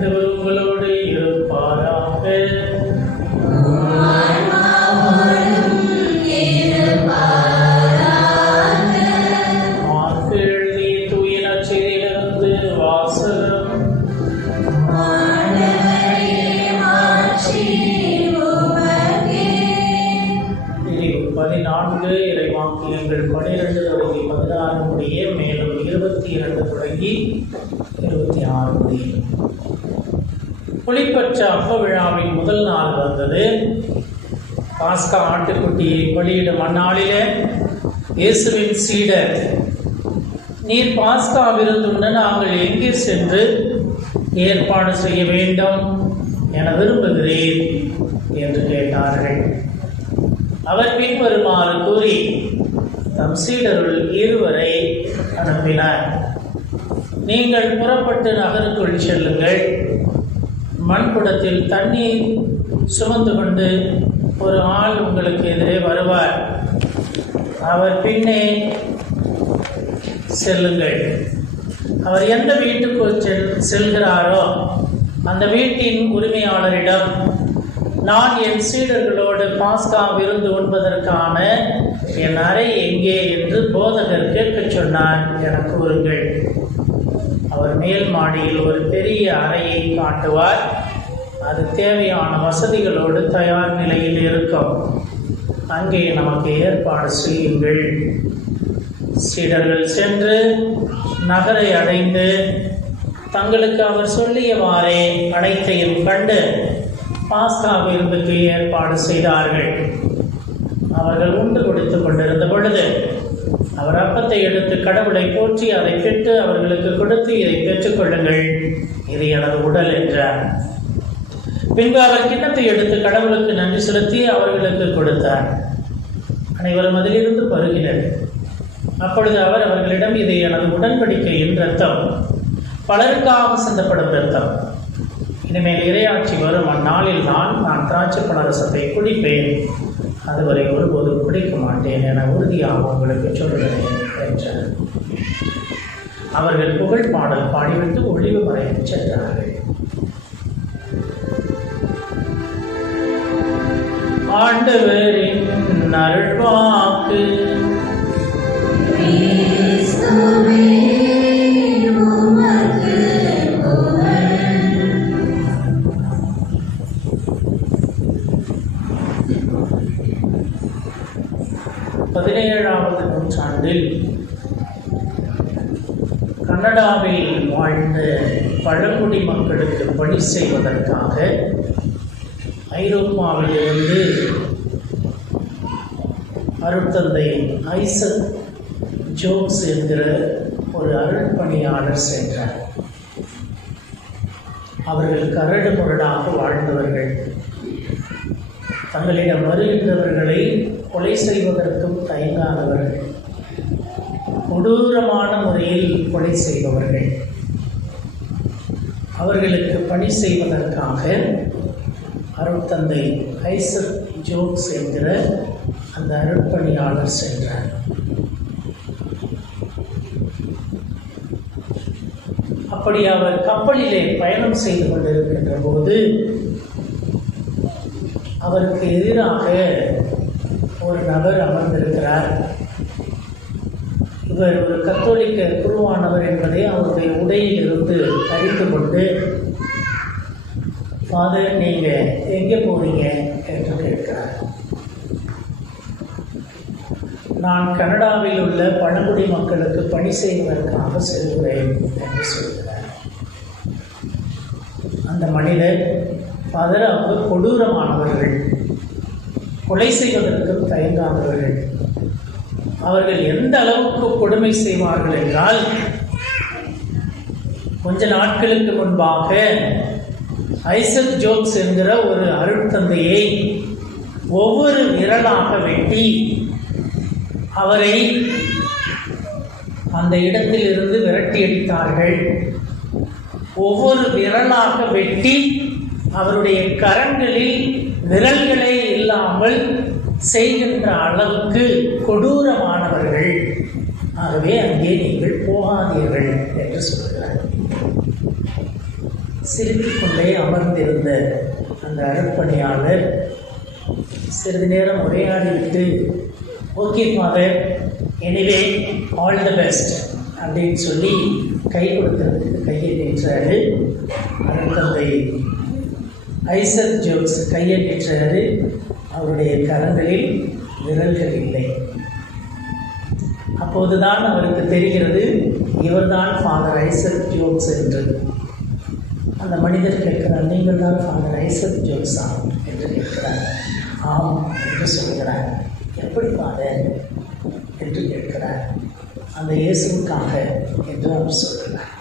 ஆண்டவர் உங்களோடு இருப்பாராக. மார்க்கு எழுதிய தூய நற்செய்தியிலிருந்து வாசகம். 14 இறைவாக்கியங்கள் 12 தொடங்கி 16 முடிய, மேலும் 22 தொடங்கி 26 முடிய. புலிப்பற்ற அப்ப விழாவின் முதல் நாள் வந்தது. பாஸ்கா ஆட்டுக்குட்டியை பலியிடும் அந்நாளிலே இயேசுவின் சீடர், நீர் பாஸ்கா விருந்துண்ண நாங்கள் எங்கே சென்று ஏற்பாடு செய்ய வேண்டும் என விரும்புகிறீர் என்று கேட்டார்கள். அவர் பின்வருமாறு கூறி தம் சீடருள் 2 அனுப்பினார். நீங்கள் புறப்பட்டு நகருக்குள் செல்லுங்கள். மண்குடத்தில் தண்ணீர் சுமந்து கொண்டு ஒரு ஆள் உங்களுக்கு எதிரே வருவார். அவர் பின்னே செல்லுங்கள். அவர் எந்த வீட்டுக்குள் செல்கிறாரோ அந்த வீட்டின் உரிமையாளரிடம், நான் என் சீடர்களோடு பாஸ்கா விருந்து உண்பதற்கான என் அறை எங்கே என்று போதகர் கேட்கச் சொன்னார் என கூறுங்கள். அவர் மேல் மாடியில் ஒரு பெரிய அறையை காட்டுவார். அது தேவையான வசதிகளோடு தயார் நிலையில் இருக்கும். அங்கே நமக்கு ஏற்பாடு செய்யுங்கள். சீடர்கள் சென்று நகரை அடைந்து தங்களுக்கு அவர் சொல்லியவாறே அனைத்தையும் கண்டு பாஸ்கா விருந்துக்கு ஏற்பாடு செய்தார்கள். அவர்கள் உண்டு கொடுத்து கொண்டிருந்த பொழுது அவர் அப்பத்தை எடுத்து கடவுளை போற்றி அதை பெற்று அவர்களுக்கு கொடுத்து, இதை பெற்றுக்கொள்ளுங்கள், இது எனது உடல் என்றார். பின்பு அவர் கிண்ணத்தை எடுத்து கடவுளுக்கு நன்றி செலுத்தி அவர்களுக்கு கொடுத்தார். அனைவரும் அதிலிருந்து பருகினர். அப்பொழுது அவர் அவர்களிடம், இது எனது உடன்படிக்கையின் இரத்தம், பலருக்காக சிந்தப்படும் இரத்தம். இனிமேல் இறையாட்சி வரும் அந்நாளில் நான் திராட்சை பழரசத்தை குடிப்பேன், அதுவரை ஒருபோதும் குடிக்க மாட்டேன் என உறுதியாக உங்களுக்கு சொல்கிறேன் என்றார். அவர்கள் புகழ் பாடல் பாடிவிட்டு ஒளிவு மறைந்து சென்றார்கள். ஆண்டவரின் அருள்வாக்கு. பதினேழாவது நூற்றாண்டில் கனடாவில் வாழ்ந்த பழங்குடி மக்களுக்கு பணி செய்வதற்காக ஐரோப்பாவிலிருந்து அருட்தந்தை ஐசக் ஜோப்ஸ் என்கிற ஒரு அருட்பணியாளர் சென்றார். அவர்கள் கரடு முரடாக வாழ்ந்தவர்கள். தங்களிடம் வருகின்றவர்களை கொலை செய்வதற்கும் தயங்காதவர்கள், கொடூரமான முறையில் கொலை செய்பவர்கள். அவர்களுக்கு பணி செய்வதற்காக அருட்தந்தை ஐசக் ஜோப்ஸ் என்கிற அந்த அருட்பணியாளர் சென்றார். அப்படி அவர் கப்பலிலே பயணம் செய்து கொண்டிருக்கின்ற போது அவருக்கு எதிராக ஒரு நபர் அமர்ந்திருக்கிறார். இவர் ஒரு கத்தோலிக்க குருவானவர் என்பதை அவருடைய உடையில் இருந்து அறிந்து கொண்டு, ஃபாதர், நீங்கள் எங்கே போறீங்க என்று கேட்கிறார். நான் கனடாவில் உள்ள பழங்குடி மக்களுக்கு பணி செய்வதற்காக செல்கிறேன் என்று சொல்கிறார். அந்த மனிதர், ஃபாதர், அவங்க கொடூரமானவர்கள், கொலை செய்வதற்கும் தயங்காதவர்கள். அவர்கள் எந்த அளவுக்கு கொடுமை செய்வார்கள் என்றால், கொஞ்ச நாட்களுக்கு முன்பாக ஐசக் ஜோப்ஸ் என்கிற ஒரு அருட்தந்தையை ஒவ்வொரு விரலாக வெட்டி அவரை அந்த இடத்திலிருந்து விரட்டி அடித்தார்கள். ஒவ்வொரு விரலாக வெட்டி அவருடைய கரங்களில் விரல்களே இல்லாமல் செய்கின்ற அளவுக்கு கொடூரமானவர்கள். ஆகவே அங்கே நீங்கள் போகாதீர்கள் என்று சொல்கிறார். சிரித்துக் கொண்டே அமர்ந்திருந்த அந்த அருட்பணியாளர் சிறிது நேரம் உரையாடிவிட்டு, okay father, anyway all the best அப்படின்னு சொல்லி கை கொடுக்கறதுக்கு கையை நீட்டுறாரு. அருட்தந்தை ஐசக் ஜோப்ஸ் கையை நீட்டுறாரு. அவருடைய கரங்களில் விரல்கள் இல்லை. அப்போதுதான் அவருக்கு தெரிகிறது இவர்தான் ஃபாதர் ஐசக் ஜோப்ஸ் என்று. அந்த மனிதர் கேட்கிறார், நீங்கள் தான் ஃபாதர் ஐசக் ஜோப்ஸா என்று கேட்கிறார். ஆம் என்று சொல்கிறார். எப்படி ஃபாதர் என்று கேட்கிறார். அந்த இயேசுவுக்காக என்று அவர் சொல்கிறார்.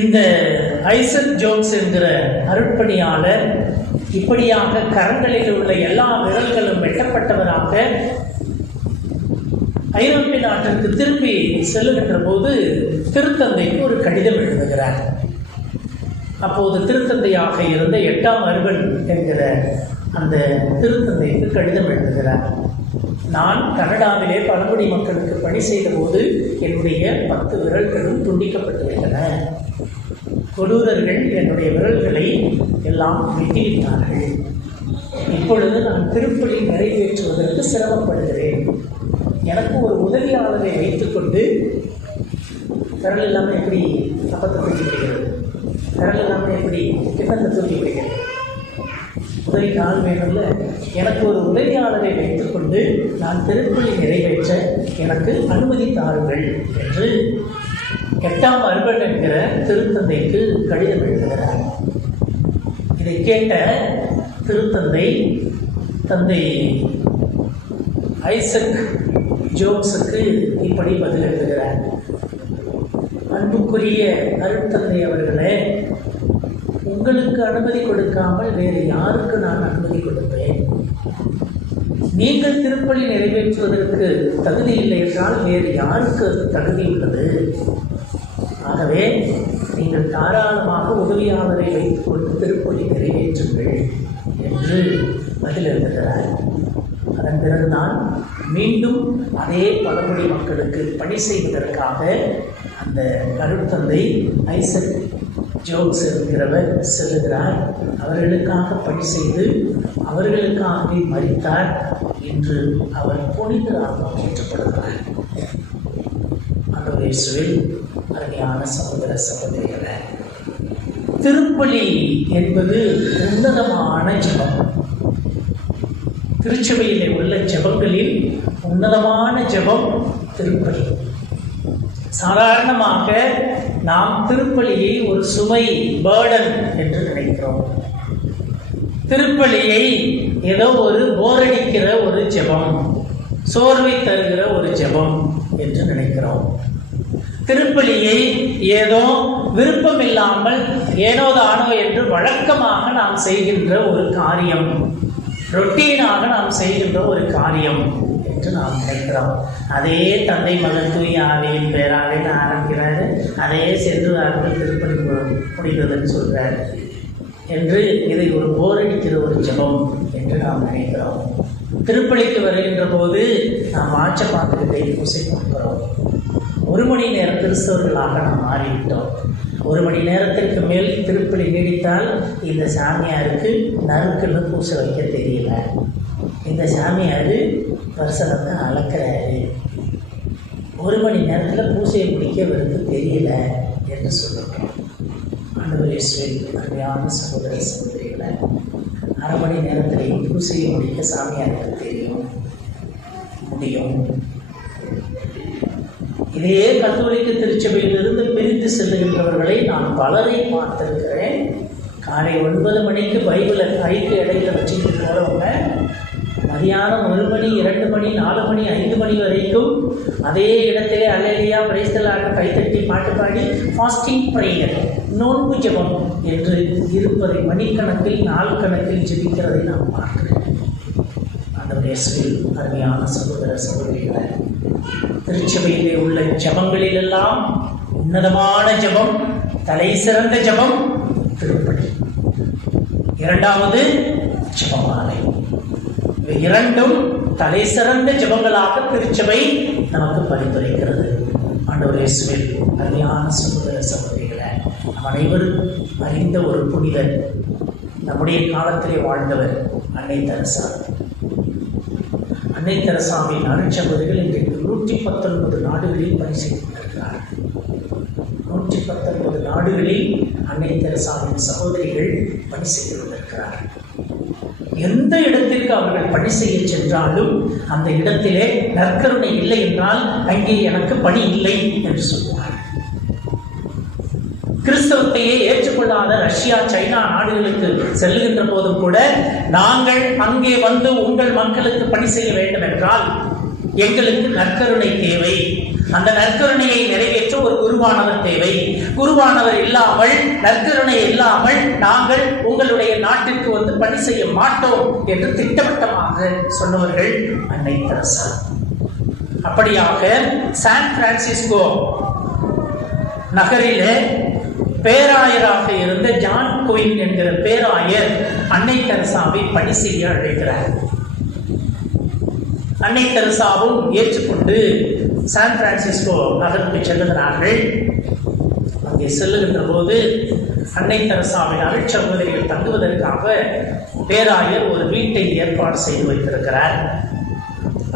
இந்த ஐசக் ஜோப்ஸ் என்கிற அருட்பணியாளர் இப்படியாக கரங்களில் உள்ள எல்லா விரல்களும் வெட்டப்பட்டவராக ஐரோப்பிய நாட்டிற்கு திரும்பி செல்லுகின்ற போது திருத்தந்தைக்கு ஒரு கடிதம் எழுதுகிறார். அப்போது திருத்தந்தையாக இருந்த 8ஆம் அர்பன் என்கிற அந்த திருத்தந்தைக்கு கடிதம் எழுதுகிறார். நான் கனடாவிலே பழங்குடி மக்களுக்கு பணி செய்த போது என்னுடைய 10 விரல்களும் துண்டிக்கப்பட்டு விட்டன. கொடூரர்கள் என்னுடைய விரல்களை எல்லாம் வெட்டிவிட்டார்கள். இப்பொழுது நான் திருப்பலி நிறைவேற்றுவதற்கு சிரமப்படுகிறேன். எனக்கு ஒரு உதவியாளரை வைத்துக்கொண்டு, விரல் இல்லாமல் எப்படி அப்பத்தை தூக்கி விடுகிறது, விரல் இல்லாமல் எப்படி கிண்ணத்தை தூக்கி விடுகிறது, உதவி கால் வேணும்ல, எனக்கு ஒரு உதவியாளரை வைத்துக்கொண்டு நான் திருப்பலி நிறைவேற்ற எனக்கு அனுமதி தாருங்கள் என்று 8ஆம் அர்பன் என்கிற திருத்தந்தைக்கு கடிதம் எழுதுகிறார். இதை கேட்ட திருத்தந்தை தந்தை ஐசக் ஜோப்ஸுக்கு இப்படி பதில் எழுதுகிறார். அன்புக்குரிய அருட்தந்தை அவர்களே, உங்களுக்கு அனுமதி கொடுக்காமல் வேறு யாருக்கு நான் அனுமதி கொடுப்பேன்? நீங்கள் திருப்பலி நிறைவேற்றுவதற்கு தகுதி இல்லை என்றால் வேறு யாருக்கு தகுதி உள்ளது? ஆகவே நீங்கள் தாராளமாக உதவியாளரை வைத்துக்கொண்டு திருப்பலி நிறைவேற்றுங்கள் என்று பதில் எழுதுகிறார். அதன் பிறகுதான் மீண்டும் அதே பழங்குடி மக்களுக்கு பணி செய்வதற்காக அந்த அருட்தந்தை ஐசக் ஜோப்ஸ் என்கிறவர் செல்லுகிறார். அவர்களுக்காக பணி செய்து அவர்களுக்காகவே மரித்தார். இன்று அவர் புனிதராக ஏற்றப்படுகிறார். ஆண்டவர் இயேசுவில் அருமையான சகோதர சகோதரிகளே, திருப்பலி என்பது உன்னதமான ஜெபம். திருச்சபையிலே உள்ள ஜெபங்களில் உன்னதமான ஜெபம் திருப்பலி. சாதாரணமாக நாம் திருப்பலியை ஒரு சுமை, பேர்டன் என்று நினைக்கிறோம். திருப்பலியை ஏதோ ஒரு போரடிக்கிற ஒரு ஜெபம், சோர்வை தருகிற ஒரு ஜெபம் என்று நினைக்கிறோம். திருப்பலியை ஏதோ விருப்பம் இல்லாமல் ஏனோதானோ என்று வழக்கமாக நாம் செய்கின்ற ஒரு காரியம், ரொட்டீனாக நாம் செய்கின்ற ஒரு காரியம் என்று நாம் நினைக்கிறோம். அதே தந்தை மகன் தூய ஆவியின் பேராலே ஆரம்பிக்கிறாரு, அதே சென்று அவர்கள் திருப்பலி முடிந்ததுன்னு சொல்கிறார் என்று இதை ஒரு போரடிக்கிற ஒரு ஜெபம் என்று நாம் நினைக்கிறோம். திருப்பலிக்கு வருகின்ற போது நாம் வாட்சை பார்த்துக்கிட்டே பூசை கொடுக்கிறோம். 1 மணி நேரம் கிறிஸ்தவர்களாக நாம் மாறிவிட்டோம். 1 மணி நேரத்திற்கு மேல் திருப்பலி நீடித்தால் இந்த சாமியாருக்கு நறுக்குன்னு பூசை வைக்க தெரியல, இந்த சாமியார் வருஷத்தை அளக்கிறாரு, 1 மணி நேரத்தில் பூசையை முடிக்க அவருக்கு தெரியல என்று சொல்லுகிறோம். ஆண்டவர் இயேசுவில் அருமையான சகோதர சகோதரிகளை, 1/2 மணி நேரத்திலேயும் பூசையை முடிக்க சாமியாருக்கு தெரியும், முடியும். இதே கத்தோலிக்க திருச்சபையிலிருந்து பிரித்து செல்லுகின்றவர்களை நான் பலரை பார்த்திருக்கிறேன். காலை 9 மணிக்கு பைபிளை கைக்கு இடையில வச்சுட்டு போகிறவங்க மதியானம் 1 மணி 2 மணி 4 மணி 5 மணி வரைக்கும் அதே இடத்திலே அல்லேலூயா பிரைஸ்தலாக கைத்தட்டி பாட்டு பாடி ஃபாஸ்டிங் ப்ரேயர், நோன்பு ஜெபம் என்று இருப்பதை மணிக்கணக்கில் நாள் கணக்கில் ஜெபிக்கிறதை நான் பார்க்கிறேன். ஆண்டவர் இயேசுவில் அருமையான சகோதர சகோதரிகளை, திருச்சபையிலே உள்ள ஜெபங்களிலெல்லாம் உன்னதமான ஜெபம், தலை சிறந்த ஜெபம் திருப்பலி. 2வது ஜெபமாலை. இவை 2ம் தலை சிறந்த ஜெபங்களாக திருச்சபை நமக்கு பரிந்துரைக்கிறது. ஆண்டவர் இயேசுவில் அருமையான சகோதர சகோதரிகளை, நம் அனைவரும் அறிந்த ஒரு புனிதர், நம்முடைய காலத்திலே வாழ்ந்தவர் அன்னை தெரசா. அன்னை தெரசாவின் அருட்சகோதரிகள் இன்றைக்கு 119 நாடுகளில் பணி செய்து கொண்டிருக்கிறார்கள். 119 நாடுகளில் அன்னை தெரசாவின் சகோதரிகள் பணி செய்து கொண்டிருக்கிறார்கள். எந்த இடத்திற்கு அவர்கள் பணி செய்ய சென்றாலும் அந்த இடத்திலே நற்கருணை இல்லை என்றால் அங்கே எனக்கு பணி இல்லை என்று சொல்வார். கிறிஸ்தவத்தையே ஏற்றுக்கொள்ளாத ரஷ்யா, சைனா நாடுகளுக்கு செல்லுகின்ற போதும் கூட, நாங்கள் அங்கே வந்து உங்கள் மக்களுக்கு பணி செய்ய வேண்டும் என்றால் எங்களுக்கு நற்கருணை தேவை. அந்த நற்கருணையை நிறைவேற்ற ஒரு குருவானவர் தேவை. குருவானவர் இல்லாமல், நற்கருணை இல்லாமல் நாங்கள் உங்களுடைய நாட்டிற்கு வந்து பணி செய்ய மாட்டோம் என்று திட்டவட்டமாக சொன்னவர்கள் அன்னை தெரசா. அப்படியாக சான் பிரான்சிஸ்கோ நகரிலே பேராயராக இருந்த ஜான் குயின் என்கிற பேராயர் அன்னை தெரசாவை பணி செய்ய அழைக்கிறார். அன்னை தெரசாவும் ஏற்றுக்கொண்டு சான் பிரான்சிஸ்கோ நகருக்கு செல்லுகிறார்கள். அங்கே செல்லுகின்ற போது அன்னை தெரசாவின் அருட்சகோதரிகள் தங்குவதற்காக பேராயர் ஒரு வீட்டை ஏற்பாடு செய்து வைத்திருக்கிறார்.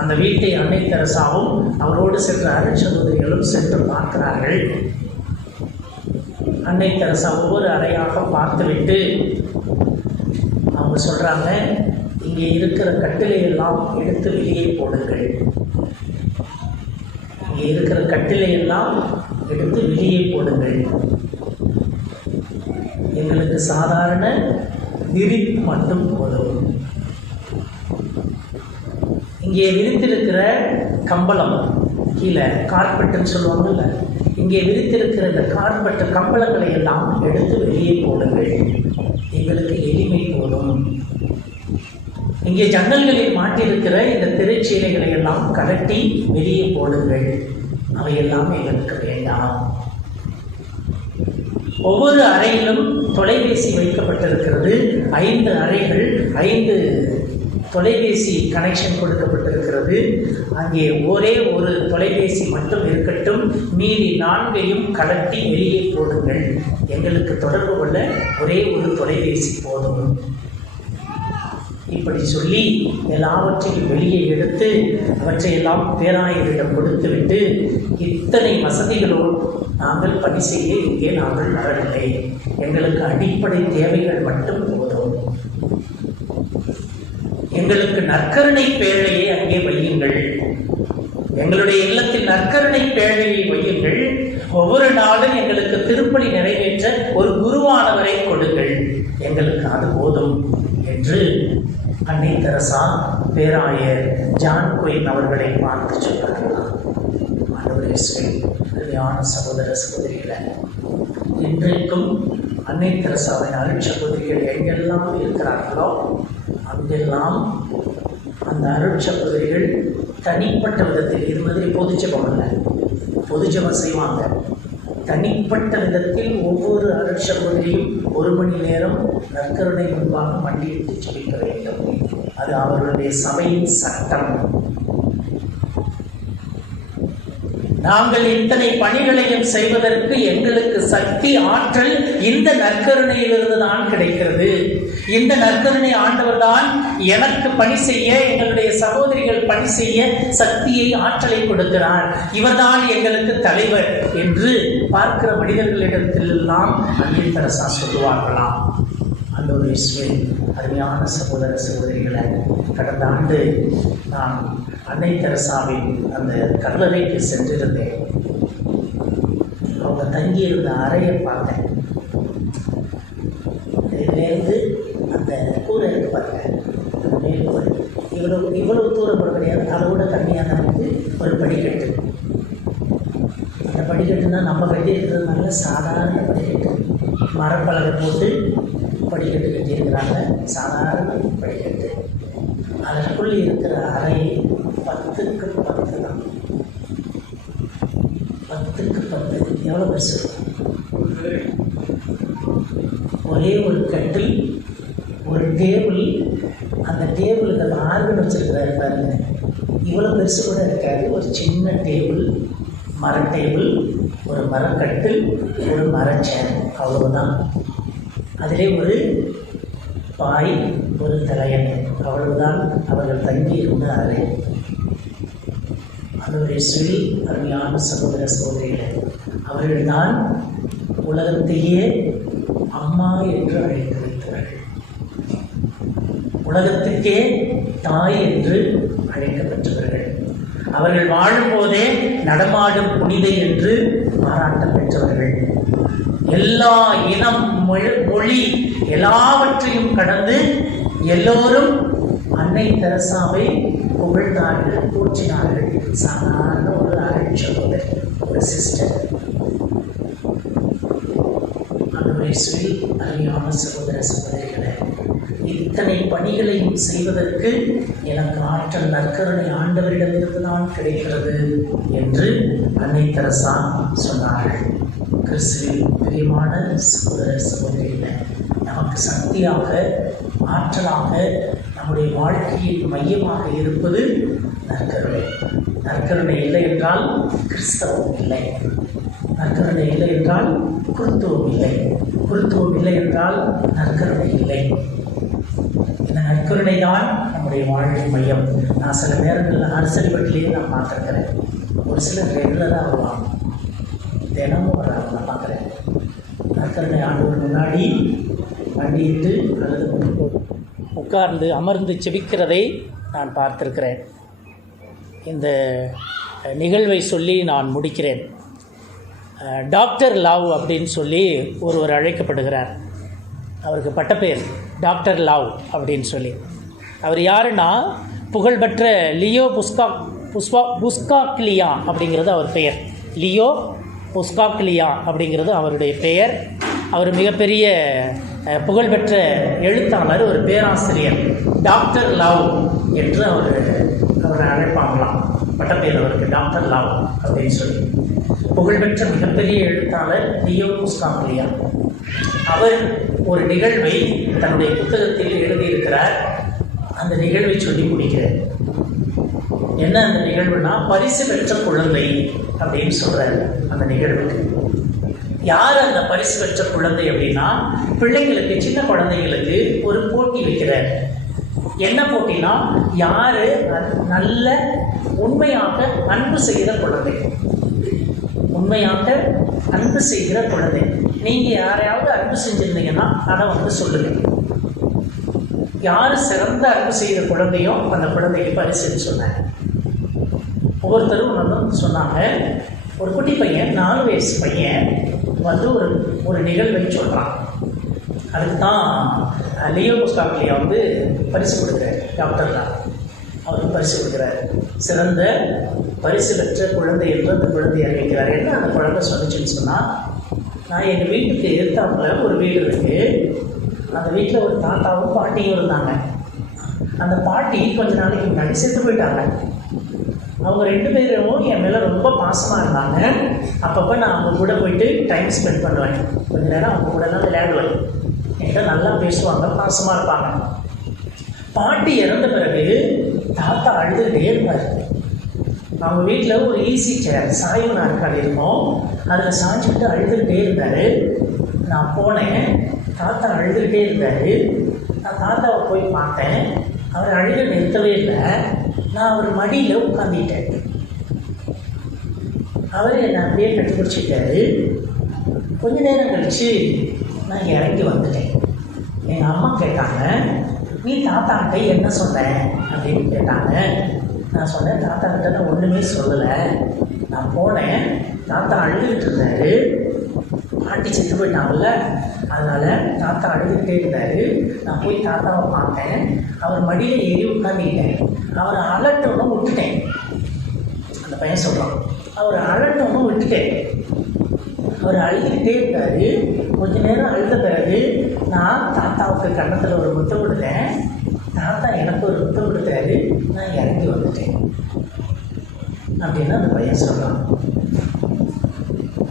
அந்த வீட்டை அன்னை தெரசாவும் அவரோடு சென்ற அருட்சகோதரிகளும் சென்று பார்க்கிறார்கள். அன்னை தெரசா ஒவ்வொரு அறையாக பார்த்துவிட்டு அவங்க சொல்றாங்க, இங்கே இருக்கிற கட்டிலையெல்லாம் எடுத்து வெளியே போடுங்கள். இங்கே இருக்கிற கட்டிலையெல்லாம் எடுத்து வெளியே போடுங்கள். எங்களுக்கு சாதாரண விரிப்பு மட்டும் போதும். இங்கே விரித்திருக்கிற கம்பளம், கீழே கார்பெட்டுன்னு சொல்லுவாங்கல்ல, இங்கே விரித்திருக்கிற இந்த கார்பெட்டு கம்பளங்களை எல்லாம் எடுத்து வெளியே போடுங்கள். எங்களுக்கு எளிமை போதும். இங்கே ஜன்னல்களில் மாட்டியிருக்கிற இந்த திரைச்சீலைகளை எல்லாம் கலட்டி வெளியே போடுங்கள். அவையெல்லாம் எங்களுக்கு வேண்டாம். ஒவ்வொரு அறையிலும் தொலைபேசி வைக்கப்பட்டிருக்கிறது. 5 அறைகள், 5 தொலைபேசி கனெக்ஷன் கொடுக்கப்பட்டிருக்கிறது. அங்கே ஒரே ஒரு தொலைபேசி மட்டும் இருக்கட்டும், மீதி 4ஐயும் கலட்டி வெளியே போடுங்கள். எங்களுக்கு தொடர்பு கொள்ள ஒரே ஒரு தொலைபேசி போதும். இப்படி சொல்லி எல்லாவற்றையும் வெளியே எடுத்து அவற்றையெல்லாம் பேராயரிடம் கொடுத்துவிட்டு, இத்தனை வசதிகளோடு நாங்கள் பணி செய்ய இங்கே நாங்கள் வரவில்லை, எங்களுக்கு அடிப்படை தேவைகள் மட்டும் போதும். எங்களுக்கு நற்கருணை பேழையை அங்கே வையுங்கள். எங்களுடைய இல்லத்தில் நற்கருணை பேழையை வையுங்கள். ஒவ்வொரு நாளும் எங்களுக்கு திருப்பலி நிறைவேற்ற ஒரு குருவானவரை கொடுங்கள். எங்களுக்கு அது போதும் என்று அன்னை தெரசா பேராயர் ஜான் குயின் அவர்களை பார்த்து சொல்கிறார்களாம். அருமையான சகோதர சகோதரிகளை, இன்றைக்கும் அன்னை தெரசாவின் அருட்சகோதரிகள் எங்கெல்லாம் இருக்கிறார்களோ அங்கெல்லாம் அந்த அருட்சகோதரிகள் தனிப்பட்ட விதத்தில், இது மாதிரி பொதுஜபம் அல்ல, பொதுஜபம் செய்வாங்க, தனிப்பட்ட விதத்தில் ஒவ்வொரு அருட்சகோதரியும் 1 மணி நேரம் நற்கருணை முன்பாக மண்டியிட்டு ஜெபிக்க வேண்டும். அது அவர்களுடைய சபையின் சட்டம். நாங்கள் இத்தனை பணிகளையும் செய்வதற்கு எங்களுக்கு சக்தி, ஆற்றல் இந்த நற்கருணையிலிருந்து தான் கிடைக்கிறது. இந்த நற்கருணை ஆண்டவர் தான் எனக்கு பணி செய்ய, எங்களுடைய சகோதரிகள் பணி செய்ய சக்தியை, ஆற்றலை கொடுக்கிறார். இவர்தான் எங்களுக்கு தலைவர் என்று பார்க்கிற மனிதர்களிடத்திலெல்லாம் அன்னை தெரசா சொல்லுவார்களாம். அந்த ஒரு அருமையான சகோதர சகோதரிகளை, கடந்த ஆண்டு நான் அன்னை தெரசாவின் அந்த கல்லறைக்கு சென்றிருந்தேன். அவங்க தங்கியிருந்த அறையை பார்த்தேன். இதுலேருந்து அந்த கூரை இருக்கு பார்த்தேன், அந்த மேல் இவ்வளவு தூரம் கூட கிடையாது, அதோட கம்மியாக தான் வந்து ஒரு படிக்கட்டு. அந்த படிக்கட்டுனா நம்ம கட்டியிருக்கிறது நல்ல சாதாரண படிக்கட்டு, மரப்பலகை போட்டு படிக்கட்டு கட்டியிருக்கிறாங்க, சாதாரண படிக்கட்டு. அதற்குள் இருக்கிற அறை 10க்கு 10 தான். 10க்கு 10 எவ்வளோ பெருசு? ஒரே ஒரு கட்டில், ஒரு டேபிள். அந்த டேபிளுக்கு அந்த ஆர்கன் வச்சுருக்கிறாரு பாருங்க, இவ்வளோ பெருசு கூட இருக்காது. ஒரு சின்ன டேபிள், மர டேபிள், ஒரு மரக்கட்டில், ஒரு மரச்சேர், அவ்வளவுதான். அதிலே ஒரு பாய், ஒரு தலையன், அவ்வளவுதான் அவர்கள் தங்கி இருந்த அறை. அதனுடைய சொல் அருமையான சகோதர சகோதரிகளே, அவர்கள்தான் உலகத்தையே அம்மா என்று அழைத்து வைத்தவர்கள். உலகத்துக்கே தாய் என்று அழைக்கப்பட்டவர்கள். அவர்கள் வாழும்போதே நடமாடும் புனிதை என்று பாராட்டம் பெற்றவர்கள். எல்லா இனம், மொழி எல்லாவற்றையும் கடந்து எல்லோரும் அன்னை தெரசாவை புகழ்ந்தார்கள், போற்றினார்கள். சாதாரண ஒரு அழைச்சோதர், ஒரு சிஸ்டர். அதனுடைய சொல் அருமையான சகோதர சகோதரிகளே, இத்தனை பணிகளையும் செய்வதற்கு எனக்கு ஆற்றல் நற்கருணை ஆண்டவரிடமிருந்து தான் கிடைக்கிறது என்று அன்னை தெரசா சொன்னார்கள். கிறிஸ்துவில் பிரியமான சகோதர சகோதரிகளே, நமக்கு சக்தியாக, ஆற்றலாக, நம்முடைய வாழ்க்கையில் மையமாக இருப்பது நற்கருணை. நற்கருணை இல்லை என்றால் கிறிஸ்தவம் இல்லை. நற்கருணை இல்லை என்றால் குருத்துவம் இல்லை. குருத்துவம் இல்லை என்றால் நற்கருணை இல்லை. இந்த நற்கருணை தான் நம்முடைய வாழ்வின் மையம். நான் சில நேரங்களில் அரசடிப்பட்டிலேயே நான் பார்த்துருக்கிறேன். ஒரு சிலர் ரெகுலராக வருவாங்க, தினமும் வர்றாங்க, நான் பார்க்குறேன். நற்கருணை ஆண்டவர் முன்னாடி வண்டியிட்டு அல்லது உட்கார்ந்து அமர்ந்து செபிக்கிறதை நான் பார்த்திருக்கிறேன். இந்த நிகழ்வை சொல்லி நான் முடிக்கிறேன். டாக்டர் லாவ் அப்படின்னு சொல்லி ஒருவர் அழைக்கப்படுகிறார். அவருக்கு பட்டப்பேர் டாக்டர் லாவ் அப்படின்னு சொல்லி. அவர் யாருன்னா, புகழ்பெற்ற லியோ புஸ்காக்லியா அப்படிங்கிறது அவர் பெயர். லியோ புஸ்காக்லியா அப்படிங்கிறது அவருடைய பெயர். அவர் மிகப்பெரிய புகழ்பெற்ற எழுத்தாளர், ஒரு பேராசிரியர். டாக்டர் லாவ் என்று அவரை அழைப்பாங்களாம். பட்டப்பேர் அவருக்கு டாக்டர் லாவ் அப்படின்னு சொல்லி. புகழ்பெற்ற மிகப்பெரிய எழுத்தாளர் லியோ புஸ்காக்லியா. அவர் ஒரு நிகழ்வை தன்னுடைய புத்தகத்தில் எழுதியிருக்கிறார். அந்த நிகழ்வை சொல்லி முடிக்கிறார். என்ன அந்த நிகழ்வுனா, பரிசு பெற்ற குழந்தை அப்படின்னு சொல்றாரு. அந்த நிகழ்வுக்கு யார் அந்த பரிசு பெற்ற குழந்தை அப்படின்னா, பிள்ளைங்களுக்கு, சின்ன குழந்தைங்களுக்கு ஒரு போட்டி வைக்கிறார். என்ன போட்டினா, யாரு நல்ல உண்மையாக அன்பு செய்கிற குழந்தை. உண்மையாக அன்பு செய்கிற குழந்தை. நீங்கள் யாரையாவது அன்பு செஞ்சுருந்தீங்கன்னா அதை வந்து சொல்லுங்கள். யார் சிறந்த அன்பு செய்கிற குழந்தையோ அந்த குழந்தைக்கு பரிசுன்னு சொன்னாங்க. ஒவ்வொருத்தரும் வந்து சொன்னாங்க. ஒரு குட்டி பையன், 4 வயசு பையன் வந்து ஒரு நிகழ்வை சொல்கிறான். அதுக்கு தான் லியோ புஸ்காக்லியா வந்து பரிசு கொடுக்குறாரு. டாக்டர் தான் அவருக்கு பரிசு கொடுக்குறாரு. சிறந்த பரிசு பெற்ற குழந்தை என்று அந்த குழந்தையை அறிவிக்கிறார். என்ன அந்த குழந்தை சொன்னிச்சுன்னு சொன்னால், நான் எங்கள் வீட்டுக்கு எதிர்த்தாப்புல ஒரு வீடு இருக்குது. அந்த வீட்டில் ஒரு தாத்தாவும் பாட்டியும் இருந்தாங்க. அந்த பாட்டி கொஞ்ச நாளைக்கு முன்னாடி செத்து போயிட்டாங்க. அவங்க 2 பேரும் என் மேலே ரொம்ப பாசமாக இருந்தாங்க. அப்பப்போ நான் அவங்க கூட போயிட்டு டைம் ஸ்பெண்ட் பண்ணுவேன். கொஞ்ச நேரம் அவங்க கூட தான் விளையாடுவேன். என்கிட்ட நல்லா பேசுவாங்க, பாசமாக இருப்பாங்க. பாட்டி இறந்த பிறகு தாத்தா அழுதுகிட்டே இருப்பார். அவங்க வீட்டில் ஒரு ஈஸி சேர், சாய்வு நாற்காலி இருக்கும். அதில் சாய்ச்சிக்கிட்டு அழுதுகிட்டே இருந்தார். நான் போனேன், தாத்தா அழுதுகிட்டே இருந்தார். நான் தாத்தாவை போய் பார்த்தேன். அவர் அழுக நிறுத்தவே இல்லை. நான் அவர் மடியில் உட்காந்துட்டேன். அவர் என்னை அப்படியே கட்டுப்பிடிச்சிட்டாரு. கொஞ்ச நேரம் கழித்து நான் இறங்கி வந்துட்டேன். எங்கள் அம்மா கேட்டாங்க, நீ தாத்தாக்கிட்ட என்ன சொன்ன அப்படின்னு கேட்டாங்க. நான் சொன்னேன், தாத்தாக்கிட்ட நான் ஒன்றுமே சொல்லலை. நான் போனேன், தாத்தா அழுதுகிட்டு இருந்தார். பாட்டி செத்து போயிட்டாங்கல்ல, அதனால் தாத்தா அழுதுகிட்டே இருந்தார். நான் போய் தாத்தாவை பார்த்தேன். அவர் மடியில் ஏறி உட்காந்துக்கிட்டேன். அவரை அலட்டணும் விட்டுட்டேன். அந்த பையன் சொல்கிறான், அவர் அலட்டணும் விட்டுட்டேன். அவர் அழுதுகிட்டே இருந்தார். கொஞ்ச நேரம் அழுத பிறகு நான் தாத்தாவுக்கு கன்னத்தில் ஒரு முத்தம் கொடுத்தேன். தாத்தா எனக்கு ஒரு முத்தம் கொடுத்தாரு. நான் இறங்கி வந்துட்டேன் அப்படின்னு அந்த பையன் சொல்கிறான்.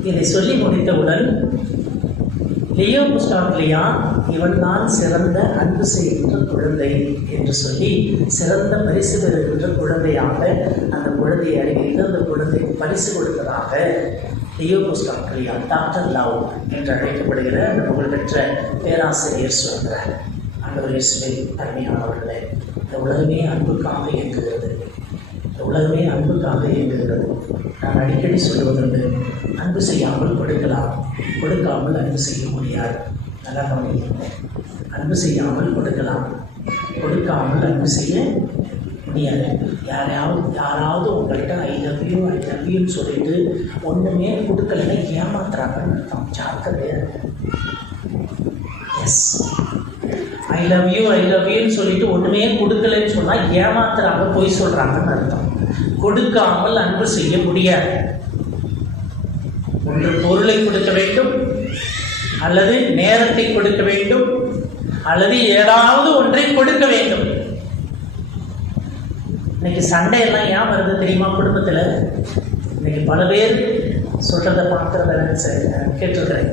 இதை சொல்லி முடித்தவுடன் லியோ புஸ்காக்லியா இவன் தான் சிறந்த அன்பு செய்கின்ற குழந்தை என்று சொல்லி சிறந்த பரிசு பெறுகின்ற குழந்தையாக அந்த குழந்தையை அறிவித்து அந்த குழந்தைக்கு பரிசு கொடுத்ததாக லியோ புஸ்காக்ரியா, டாக்டர் லவ் என்று அழைக்கப்படுகிற அந்த புகழ்பெற்ற பேராசிரியர் சொல்கிறார், ஆண்டவர் இயேசுவே அருமையானவர்களே, இந்த உலகமே அன்புக்காக இயங்குகிறது, இந்த உலகமே அன்புக்காக இயங்குகிறது. நான் அடிக்கடி சொல்வதுண்டு, அன்பு செய்யாமல் கொடுக்கலாம், கொடுக்காமல் அன்பு செய்ய முடியாது. நல்லா கவனிக்கணும். அன்பு செய்யாமல் கொடுக்கலாம், கொடுக்காமல் அன்பு செய்ய முடியாது. யாராவது உங்கள்கிட்ட ஐ லவ் யூன்னு சொல்லிட்டு ஒன்றுமே கொடுக்கலன்னா ஏமாத்துறாங்கன்னு அர்த்தம். ஜாக்கிரதையா. எஸ், ஐ லவ் யூன்னு சொல்லிட்டு ஒன்றுமே கொடுக்கலன்னு சொன்னால் ஏமாத்துறாங்க, பொய் சொல்கிறாங்கன்னு அர்த்தம். கொடுக்காமல் அன்பு செய்ய முடியாது. ஒன்று பொருளை கொடுக்க வேண்டும், அல்லது நேரத்தை கொடுக்க வேண்டும், அல்லது ஏதாவது ஒன்றை கொடுக்க வேண்டும். இன்னைக்கு சண்டையெல்லாம் ஏன் வருது தெரியுமா? குடும்பத்தில் இன்னைக்கு பல பேர் சொல்றதை பார்க்கறத கேட்டிருக்கிறேன்.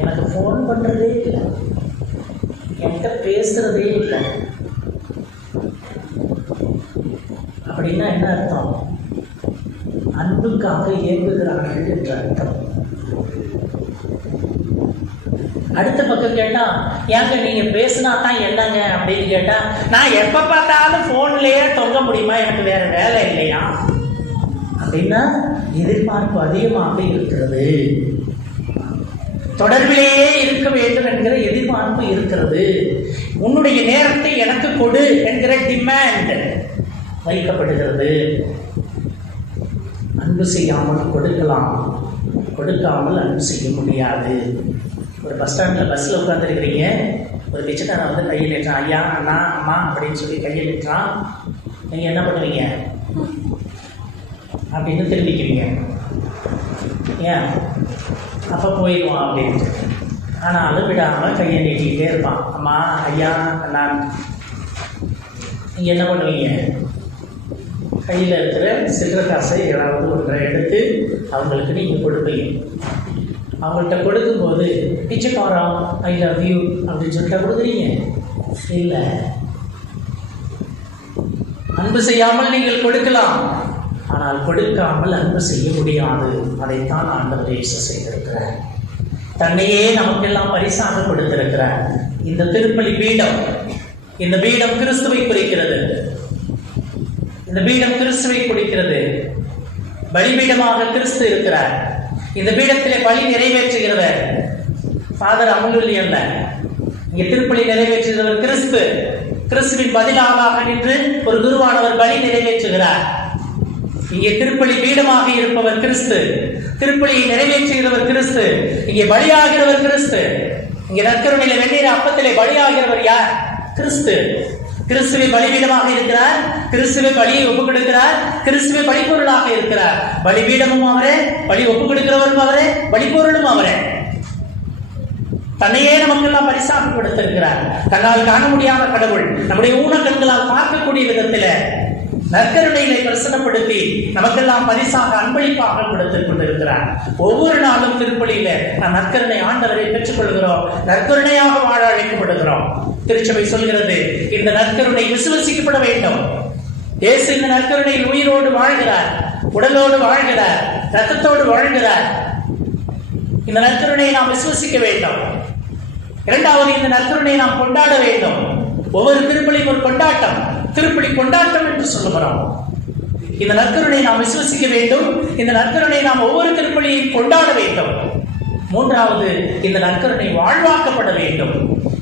எனக்கு ஃபோன் பண்றதே இல்லை, என்கிட்ட பேசுறதே இல்லை அப்படின்னா என்ன அர்த்தம்? அன்புக்காக இயங்குகிறார்கள் என்ற அர்த்தம். அடுத்த பக்கம் கேட்டா, ஏங்க நீங்க பேசினா தான் என்னங்க அப்படின்னு கேட்டா, நான் எப்ப பார்த்தாலும் போன்லயே தொங்க முடியுமா, எனக்கு வேற வேலை இல்லையா அப்படின்னா எதிர்பார்ப்பு அதிகமாக இருக்கிறது. தொடர்பிலேயே இருக்க வேண்டும் என்கிற எதிர்பார்ப்பு இருக்கிறது. உன்னுடைய நேரத்தை எனக்கு கொடு என்கிற டிமாண்ட் வைக்கப்படுகிறது. அன்பு செய்யாமல் கொடுக்கலாம், கொடுக்காமல் அன்பு செய்ய முடியாது. ஒரு பஸ் ஸ்டாண்டில் பஸ்ஸில் உட்காந்துருக்கிறீங்க, ஒரு பிச்சைக்காரன் வந்து கையில் ஏற்றான், ஐயா அண்ணா அம்மா அப்படின்னு சொல்லி கையில் ஏற்றான். நீங்கள் என்ன பண்ணுவீங்க? அப்படின்னு திரும்பிக்குவீங்க. ஏன்? அப்போ போயிடுவான் அப்படின்ட்டு. ஆனாலும் விடாமல் கையை நீட்டிக்கிட்டே இருப்பான், அம்மா ஐயா அண்ணா. நீங்கள் என்ன பண்ணுவீங்க? கையில் இருக்கிற சில்லறை காசை ஏதாவது ஒன்றை எடுத்து அவங்களுக்கு நீங்கள் கொடுப்பீங்க. அவங்கள்ட்ட கொடுக்கும்போது பிச்சைக்காரன் ஐ லவ் யூ அப்படின்னு சொல்லிட்டு கொடுக்குறீங்க? இல்லை. அன்பு செய்யாமல் நீங்கள் கொடுக்கலாம், ஆனால் கொடுக்காமல் அன்பு செய்ய முடியாது. அதைத்தான் ஆண்டவர் இயேசு செய்திருக்கிறார். தன்னையே நமக்கெல்லாம் பரிசாக கொடுத்திருக்கிறார். இந்த திருப்பலி பீடம், இந்த பீடம் கிறிஸ்துவை குறிக்கிறது. இந்த பீடம் கிறிஸ்துவை குறிக்கிறது. பலிபீடமாக கிறிஸ்து இருக்கிறார். இந்த பீடத்திலே பலி நிறைவேற்றுகிறவர் ஃபாதர் அமுலுல்லி அல்ல. இங்கே திருப்பலி நிறைவேற்றுகிறவர் கிறிஸ்து. கிறிஸ்துவின் பதிலாக நின்று ஒரு குருவானவர் பலி நிறைவேற்றுகிறார். இங்கே திருப்பலி பீடமாக இருப்பவர் கிறிஸ்து. திருப்பலியை நிறைவேற்றுகிறவர் கிறிஸ்து. இங்கே பலியாகிறவர் கிறிஸ்து. இங்கே நற்கருணையில வெந்நீர் அப்பத்திலே பலியாகிறவர் யார்? கிறிஸ்து. கிறிஸ்துவை பலிபீடமாக இருக்கிறார். கிறிஸ்துவை பலியை ஒப்புக் கொடுக்கிறார். கிறிஸ்துவை பலிப்பொருளாக இருக்கிறார். பலிபீடமும் அவரே, பலி ஒப்புக் கொடுக்கிறவரும் அவரே, பலிப்பொருளும் அவரே. தன்னையே நமக்கெல்லாம் பரிசாக கொடுத்திருக்கிறார். கண்ணால் காண முடியாத கடவுள் நம்முடைய ஊனக்கண்களால் பார்க்கக்கூடிய விதத்தில் நற்கருணையை பிரசனப்படுத்தி நமக்கெல்லாம் பரிசாக அன்பளிப்பாக கொடுத்துக் கொண்டிருக்கிறார். ஒவ்வொரு நாளும் திருப்பலியில நாம் நற்கருணை ஆண்டவரை பெற்றுக் கொள்கிறோம். நற்கருணையாக வாழ அழைக்கப்படுகிறோம். திருச்சபை சொல்கிறது, இந்த நற்கருணை விசுவசிக்கப்பட வேண்டும். இயேசு இந்த நற்கருணையில் உயிரோடு வாழ்கிறார், உடலோடு வாழ்கிறார், ரத்தத்தோடு வாழ்கிறார். இந்த நற்கருணையை நாம் விசுவசிக்க வேண்டும். இரண்டாவது, இந்த நற்கருணையை நாம் கொண்டாட வேண்டும். ஒவ்வொரு திருப்பலியும் ஒரு கொண்டாட்டம், திருப்பலி கொண்டாட்டம் என்று சொல்லுகிறோம். இந்த நற்கருணை நாம் விசுவசிக்க வேண்டும். இந்த நற்கருணை நாம் ஒவ்வொரு திருப்பலியையும் கொண்டாட வேண்டும். மூன்றாவது, இந்த நற்கருணை வாழ்வாக்கப்பட வேண்டும்.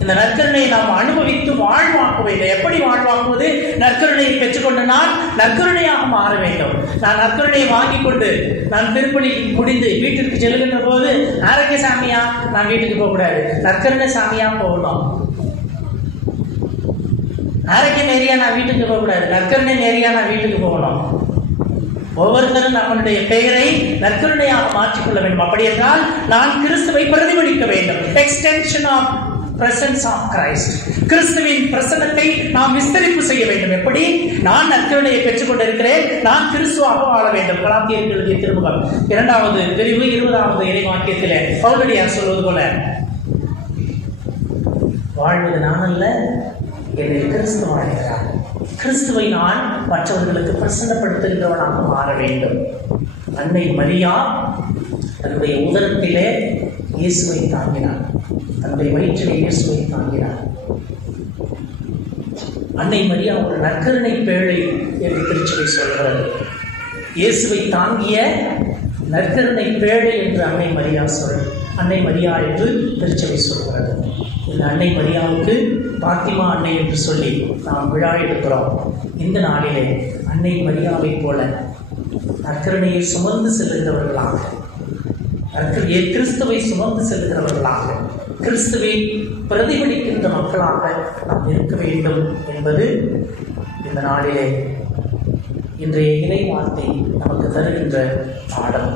இந்த நற்கருணையை நாம் அனுபவித்து வாழ்வாக்க வேண்டும். எப்படி வாழ்வாக்குவது? நற்கருணையை பெற்றுக்கொண்டு நான் நற்கருணையாக மாற வேண்டும். நான் நற்கருணையை வாங்கி கொண்டு நான் திருப்பலி முடிந்து வீட்டிற்கு செல்கின்ற போது ஆரோக்கிய சாமியா நான் வீட்டுக்கு போகக்கூடாது, நற்கருணை சாமியா போகணும். ஆரோக்கிய நேரியா நான் வீட்டுக்கு போகக்கூடாது, நற்கருணை நேரியா நான் வீட்டுக்கு போகணும். ஒவ்வொருத்தரும் நம்மளுடைய பெயரை நற்கருணையாக மாற்றிக்கொள்ள வேண்டும். அப்படி என்றால் நான் கிறிஸ்துவை பிரதிபலிக்க வேண்டும். Extension of presence of Christ. கிறிஸ்துவின் பிரசன்னத்தை நாம் விஸ்தரிப்பு செய்ய வேண்டும். எப்படி? நான் நற்கருணையை பெற்றுக் கொண்டிருக்கிறேன், நான் கிறிஸ்துவாக வாழ வேண்டும். கலாத்தியருக்கு எழுதிய திருமுகம் 2வது பிரிவு 20வது இறைவாக்கியத்திலே பவுலடியார் சொல்வது போல, வாழ்வது நான் அல்ல, என்னை கிறிஸ்து வாழ்கிறார். கிறிஸ்துவை நான் மற்றவர்களுக்கு பிரசன்னப்படுத்துகிறவனாக மாற வேண்டும். அன்னை மரியா தன்னுடைய உதரத்திலே இயேசுவை தாங்கினார், தன்னுடைய வயிற்றிலே இயேசுவை தாங்கினார். அன்னை மரியா ஒரு நற்கருணை பேழை என்று திருச்சபை சொல்கிறது. இயேசுவை தாங்கிய நற்கருணை பேழை என்று அன்னை மரியா என்று திருச்சபை சொல்கிறது. இந்த அன்னை மரியாவுக்கு பாத்திமா அன்னை என்று சொல்லி நாம் விழா எடுக்கிறோம். இந்த நாளிலே அன்னை மரியாவை போல நற்கருணையை சுமந்து செல்லுகிறவர்களாக, கிறிஸ்துவை சுமந்து செல்லுகிறவர்களாக, கிறிஸ்துவை பிரதிபலிக்கின்ற மக்களாக நாம் இருக்க வேண்டும் என்பது இந்த நாளிலே இன்றைய இறை வார்த்தை நமக்கு தருகின்ற பாடம்.